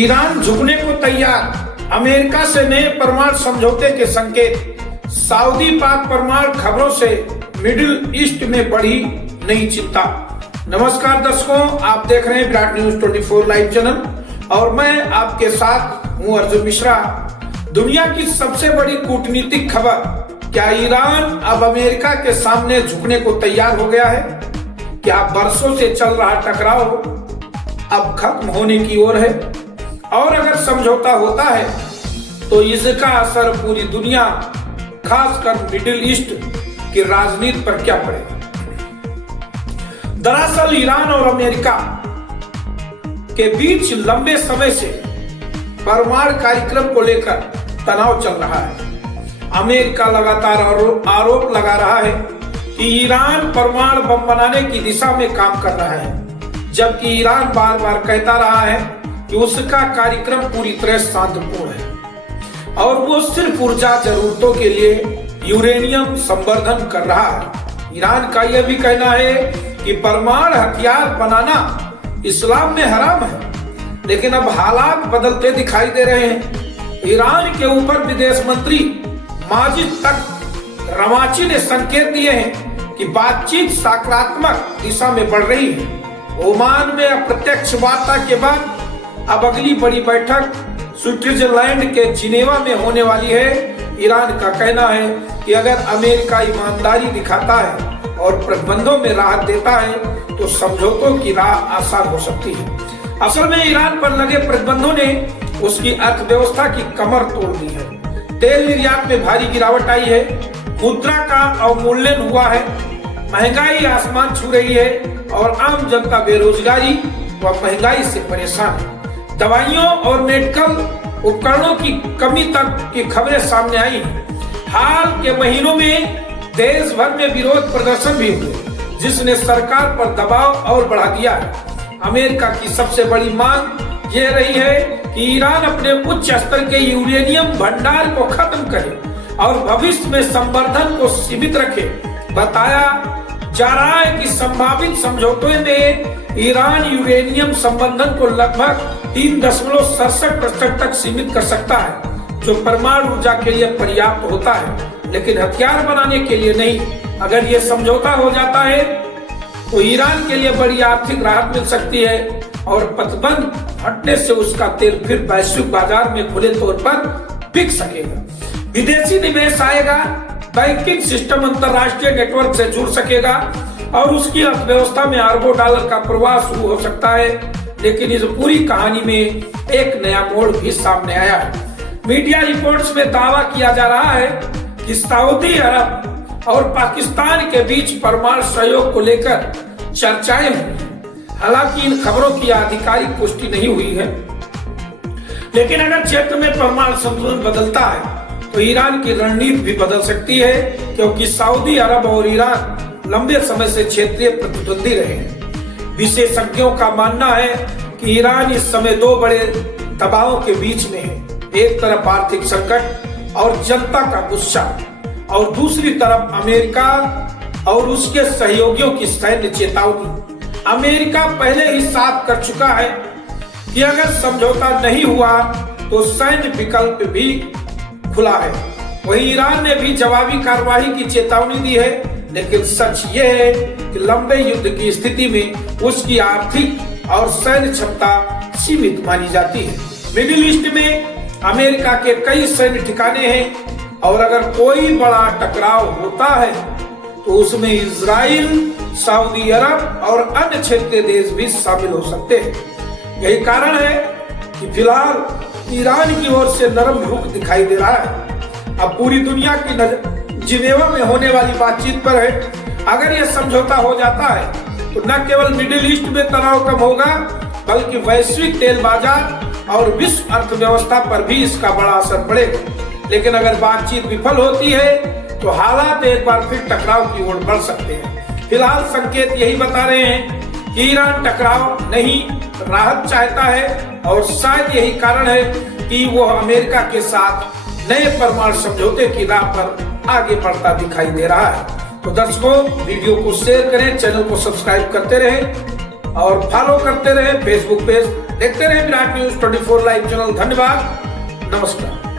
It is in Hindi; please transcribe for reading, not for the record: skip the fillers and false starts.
ईरान झुकने को तैयार, अमेरिका से नए परमाणु समझौते के संकेत। सऊदी पाक परमाणु खबरों से मिडिल ईस्ट में बढ़ी नई चिंता। नमस्कार दर्शकों, आप देख रहे हैं विराट न्यूज 24 लाइव चैनल और मैं आपके साथ हूं अर्जुन मिश्रा। दुनिया की सबसे बड़ी कूटनीतिक खबर, क्या ईरान अब अमेरिका के सामने झुकने को तैयार हो गया है? क्या बरसों से चल रहा टकराव अब खत्म होने की ओर है? और अगर समझौता होता है तो इसका असर पूरी दुनिया, खासकर मिडिल ईस्ट की राजनीति पर क्या पड़ेगा? दरअसल ईरान और अमेरिका के बीच लंबे समय से परमाणु कार्यक्रम को लेकर तनाव चल रहा है। अमेरिका लगातार आरोप लगा रहा है कि ईरान परमाणु बम बनाने की दिशा में काम कर रहा है, जबकि ईरान बार बार कहता रहा है कि उसका कार्यक्रम पूरी तरह शांतिपूर्ण है और वो सिर्फ ऊर्जा जरूरतों के लिए यूरेनियम संवर्धन कर रहा है। ईरान का यह भी कहना है कि परमाणु हथियार बनाना इस्लाम में हराम है, लेकिन अब हालात बदलते दिखाई दे रहे हैं। ईरान के ऊपर विदेश मंत्री माजिद तख्त रवाची ने संकेत दिए हैं कि बातचीत सकारात्मक दिशा में बढ़ रही है। ओमान में अप्रत्यक्ष वार्ता के बाद अब अगली बड़ी बैठक स्विट्जरलैंड के जिनेवा में होने वाली है। ईरान का कहना है कि अगर अमेरिका ईमानदारी दिखाता है और प्रतिबंधों में राहत देता है तो समझौतों की राह आसान हो सकती है। असल में ईरान पर लगे प्रतिबंधों ने उसकी अर्थव्यवस्था की कमर तोड़ दी है। तेल निर्यात में भारी गिरावट आई है, मुद्रा का अवमूल्यन हुआ है, महंगाई आसमान छू रही है और आम जनता बेरोजगारी व महंगाई से परेशान है। दवाइयों और मेडिकल उपकरणों की कमी तक की खबरें सामने आई हैं। हाल के महीनों में देश भर में विरोध प्रदर्शन भी हुए, जिसने सरकार पर दबाव और बढ़ा दिया है। अमेरिका की सबसे बड़ी मांग ये रही है कि ईरान अपने उच्च स्तर के यूरेनियम भंडार को खत्म करे और भविष्य में संवर्धन को सीमित रखे। बताया जा रहा है कि संभावित समझौते में ईरान यूरेनियम संवर्धन को लगभग 3.67% तक सीमित कर सकता है, जो परमाणु ऊर्जा के लिए पर्याप्त होता है, लेकिन हथियार बनाने के लिए नहीं। अगर ये समझौता हो जाता है तो ईरान के लिए बड़ी आर्थिक राहत मिल सकती है और प्रतिबंध हटने से उसका तेल फिर वैश्विक बाजार में खुले तौर पर बिक सकेगा। विदेशी निवेश आएगा, बैंकिंग सिस्टम अंतरराष्ट्रीय नेटवर्क से जुड़ सकेगा और उसकी अर्थव्यवस्था में अरबों डॉलर का प्रवाह शुरू हो सकता है। लेकिन इस पूरी कहानी में एक नया मोड़ भी सामने आया है। मीडिया रिपोर्ट्स में दावा किया जा रहा है कि सऊदी अरब और पाकिस्तान के बीच परमाणु सहयोग को लेकर चर्चाएं हुई। हालांकि इन खबरों की आधिकारिक पुष्टि नहीं हुई है, लेकिन अगर क्षेत्र में परमाणु संतुलन बदलता है तो ईरान की रणनीति भी बदल सकती है, क्योंकि सऊदी अरब और ईरान लंबे समय से क्षेत्रीय प्रतिद्वंदी रहे हैं। विशेषज्ञों का मानना है कि ईरान इस समय दो बड़े दबावों के बीच में है। एक तरफ आर्थिक संकट और जनता का गुस्सा और दूसरी तरफ अमेरिका और उसके सहयोगियों की सैन्य चेतावनी। अमेरिका पहले ही साफ कर चुका है कि अगर समझौता नहीं हुआ तो सैन्य विकल्प भी खुला है। वहीं ईरान ने भी जवाबी कार्रवाई की चेतावनी दी है, लेकिन सच ये है कि लंबे युद्ध की स्थिति में उसकी आर्थिक और सैन्य क्षमता सीमित मानी जाती है। मिडिल ईस्ट में अमेरिका के कई सैन्य ठिकाने हैं और अगर कोई बड़ा टकराव होता है तो उसमें इजराइल, सऊदी अरब और अन्य क्षेत्रीय देश भी शामिल हो सकते हैं। यही कारण है कि फिलहाल ईरान की ओर से नरम रुख दिखाई दे रहा है। अब पूरी दुनिया की नजर जिनेवा में होने वाली बातचीत पर है। अगर यह समझौता हो जाता है तो न केवल मिडिल ईस्ट में तनाव कम होगा, बल्कि वैश्विक तेल बाजार और विश्व अर्थव्यवस्था पर भी इसका बड़ा असर पड़ेगा। लेकिन अगर बातचीत विफल होती है तो हालात एक बार फिर टकराव की ओर बढ़ सकते हैं। फिलहाल संकेत यही बता रहे हैं कि ईरान टकराव नहीं, राहत चाहता है और शायद यही कारण है कि वो अमेरिका के साथ नए परमाणु समझौते की राह पर आगे बढ़ता दिखाई दे रहा है। तो दर्शकों, वीडियो को शेयर करें, चैनल को सब्सक्राइब करते रहें। और फॉलो करते रहे फेसबुक पेज, देखते रहे विराट न्यूज 24 लाइव चैनल। धन्यवाद, नमस्कार।